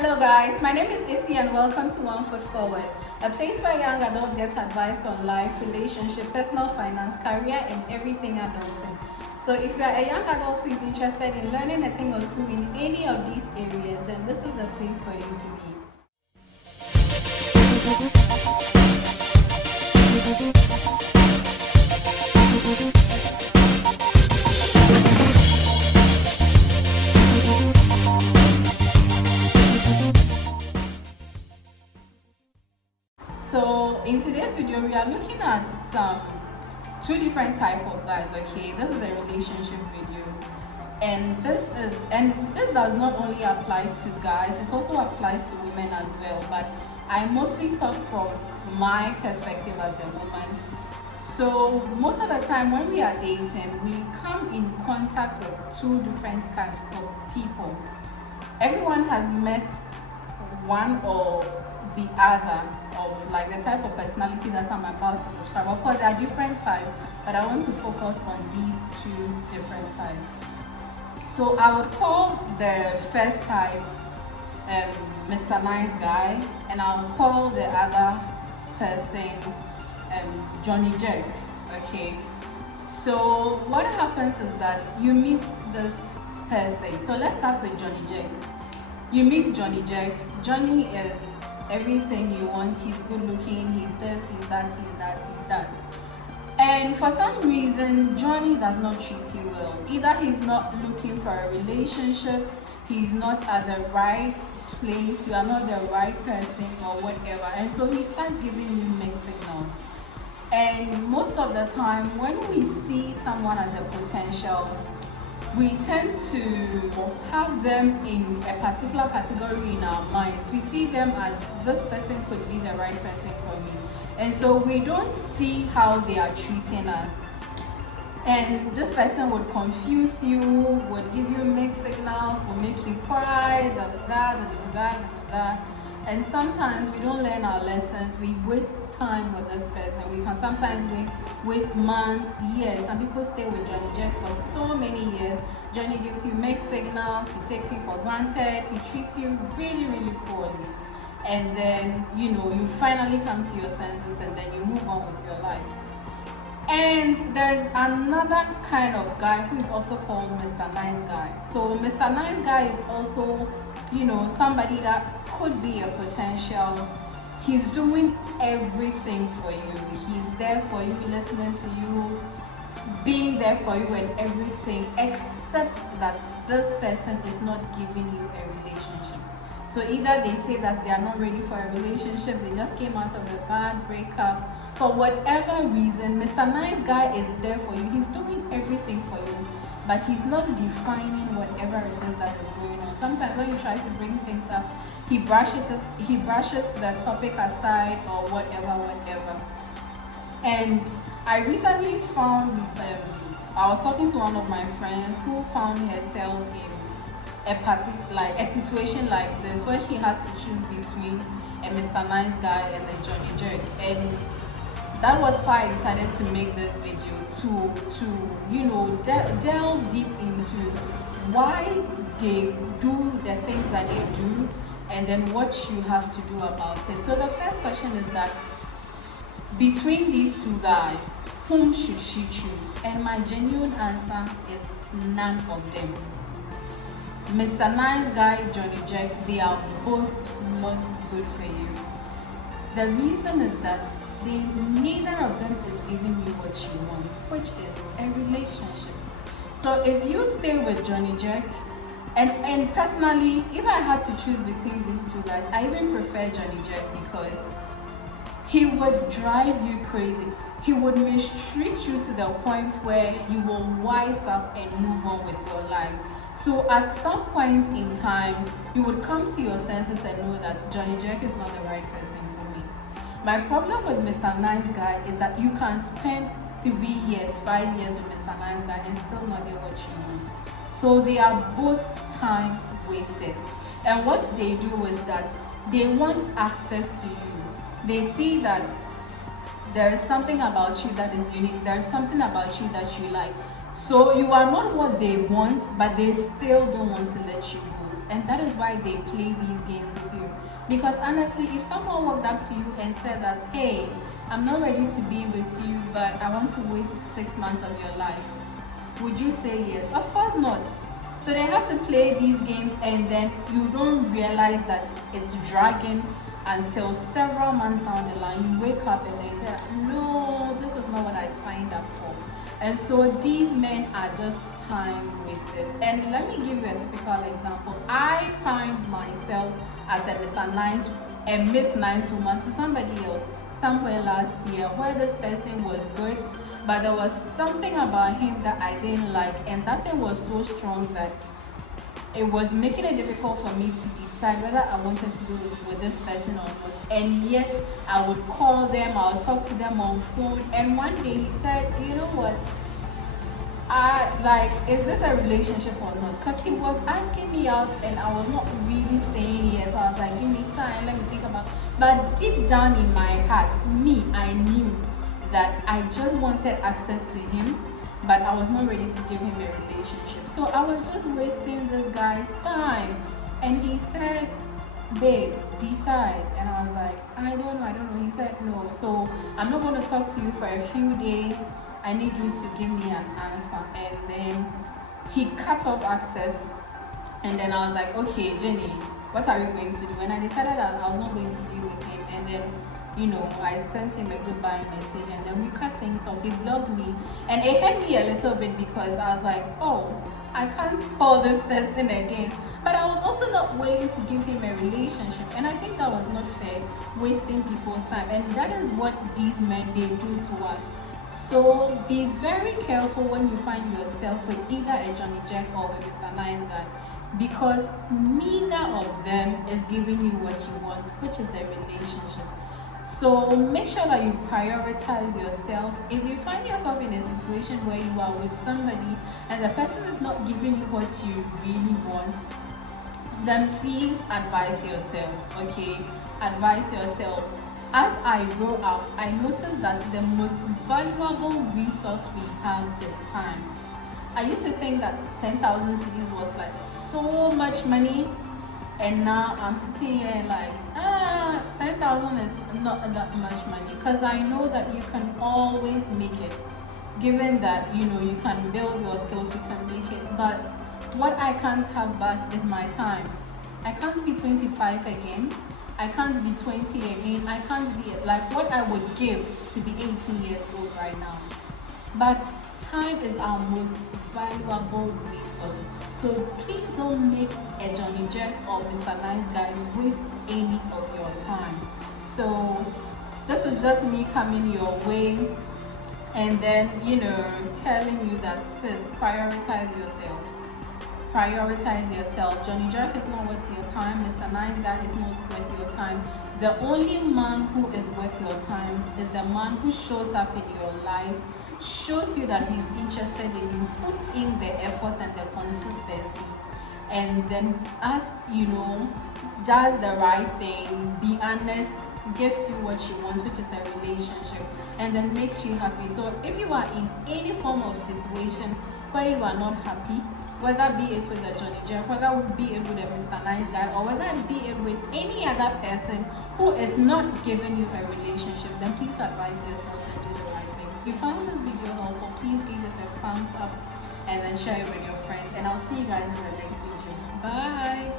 Hello guys, my name is Issy and welcome to One Foot Forward, a place where young adults get advice on life, relationship, personal finance, career and everything adulting. So if you are a young adult who is interested in learning a thing or two in any of these areas, then this is the place for you to be. So in today's video, we are looking at two different type of guys. Okay, this is a relationship video, and this does not only apply to guys; it also applies to women as well. But I mostly talk from my perspective as a woman. So most of the time when we are dating, we come in contact with two different types of people. Everyone has met one or the other of like the type of personality that I'm about to describe. Of course, there are different types, but I want to focus on these two different types. So I would call the first type Mr. Nice Guy, and I'll call the other person Johnny Jack. Okay, so what happens is that you meet this person. So let's start with Johnny Jack. You meet Johnny Jack. Johnny is everything you want. He's good looking, he's this, he's that, he's that, he's that. And for some reason, Johnny does not treat you well. Either he's not looking for a relationship, he's not at the right place, you are not the right person or whatever. And so he starts giving you mixed signals. And most of the time, when we see someone as a potential, we tend to have them in a particular category in our minds. We see them as this person could be the right person for me. And so we don't see how they are treating us. And this person would confuse you, would give you mixed signals, will make you cry, da da da da da da da. And sometimes we don't learn our lessons. We waste time with this person. We can sometimes waste months, years. Some people stay with Johnny Jack for so many years. Johnny gives you mixed signals. He takes you for granted. He treats you really, really poorly. And then, you finally come to your senses and then you move on with your life. And there's another kind of guy who is also called Mr. Nice Guy. So Mr. Nice Guy is also, somebody that could be a potential. He's doing everything for you. He's there for you, listening to you, being there for you and everything, except that this person is not giving you a relationship. So either they say that they are not ready for a relationship, they just came out of a bad breakup. For whatever reason, Mr. Nice Guy is there for you. He's doing everything for you, but he's not defining whatever it is that is going on. Sometimes when you try to bring things up, he brushes the topic aside or whatever. And I recently found, I was talking to one of my friends who found herself in a situation like this, where she has to choose between a Mr. Nice Guy and a Johnny Jack. And that was why I decided to make this video to delve deep into why they do the things that they do and then what you have to do about it. So the first question is that between these two guys, whom should she choose? And my genuine answer is none of them. Mr. Nice Guy, Johnny Jack, they are both not good for you. The reason is that neither of them is giving you what you want, which is a relationship. So if you stay with Johnny Jack, and personally, if I had to choose between these two guys, I even prefer Johnny Jack because he would drive you crazy. He would mistreat you to the point where you will wise up and move on with your life. So at some point in time, you would come to your senses and know that Johnny Jack is not the right person for me. My problem with Mr. Nice Guy is that you can spend 3 years, 5 years with Mr. Nice Guy and still not get what you want. So they are both time wasters. And what they do is that they want access to you. They see that there is something about you that is unique. There is something about you that you like. So you are not what they want, but they still don't want to let you go. and that is why they play these games with you. Because honestly, if someone walked up to you and said that, hey, I'm not ready to be with you, but I want to waste 6 months of your life, would you say yes? Of course not. So they have to play these games, and then you don't realize that it's dragging until several months down the line. You wake up and they say, no, this is not what I signed up for. And so these men are just time wasters. And let me give you a typical example. I find myself as a Mr. Nice and Miss Nice woman to somebody else somewhere last year, where this person was good, but there was something about him that I didn't like, and that thing was so strong that it was making it difficult for me to decide whether I wanted to be with this person or not. And yet I would call them, I'll talk to them on phone, and one day he said, you know what, is this a relationship or not? Because he was asking me out and I was not really saying yes. I was like, give me time, let me think about it. But deep down in my heart, I knew that I just wanted access to him, but I was not ready to give him a relationship. So I was just wasting this guy's time. And he said, babe, decide. And I was like, I don't know. He said no. So I'm not going to talk to you for a few days. I need you to give me an answer. And then he cut off access. And then I was like, okay, Jenny, what are we going to do? And I decided that I was not going to be with him. And then, I sent him a goodbye message, and then we cut things off. He blocked me, and it hurt me a little bit because I was like, oh, I can't call this person again. But I was also not willing to give him a relationship, and I think that was not fair, wasting people's time. And that is what these men, they do to us. So be very careful when you find yourself with either a Johnny Jack or a Mr. Nice Guy, because neither of them is giving you what you want, which is a relationship. So make sure that you prioritize yourself. If you find yourself in a situation where you are with somebody and the person is not giving you what you really want, then please advise yourself, okay? Advise yourself. As I grow up, I noticed that the most valuable resource we have is time. I used to think that 10,000 cedis was like so much money, and now I'm sitting here like, 10,000 is not that much money, because I know that you can always make it. Given that, you can build your skills, you can make it. But what I can't have back is my time. I can't be 25 again. I can't be 20 again. I can't be like what I would give to be 18 years old right now. But time is our most valuable resource. So please don't make a Johnny Jack or Mr. Nice Guy waste any of your time. So this is just me coming your way and then, telling you that, sis, prioritize yourself. Prioritize yourself. Johnny Jack is not worth your time. Mr. Nice Guy is not worth your time. The only man who is worth your time is the man who shows up in your life, shows you that he's interested in you, puts in the effort and the consistency, and then does the right thing, be honest, gives you what you want, which is a relationship, and then makes you happy. So if you are in any form of situation where you are not happy, whether be it with a Johnny Jack, whether be it with a Mr. Nice Guy, or whether be it with any other person who is not giving you a relationship, then please advise yourself and do the right thing. If you found this video helpful, please give it a thumbs up and then share it with your friends. And I'll see you guys in the next video. Bye!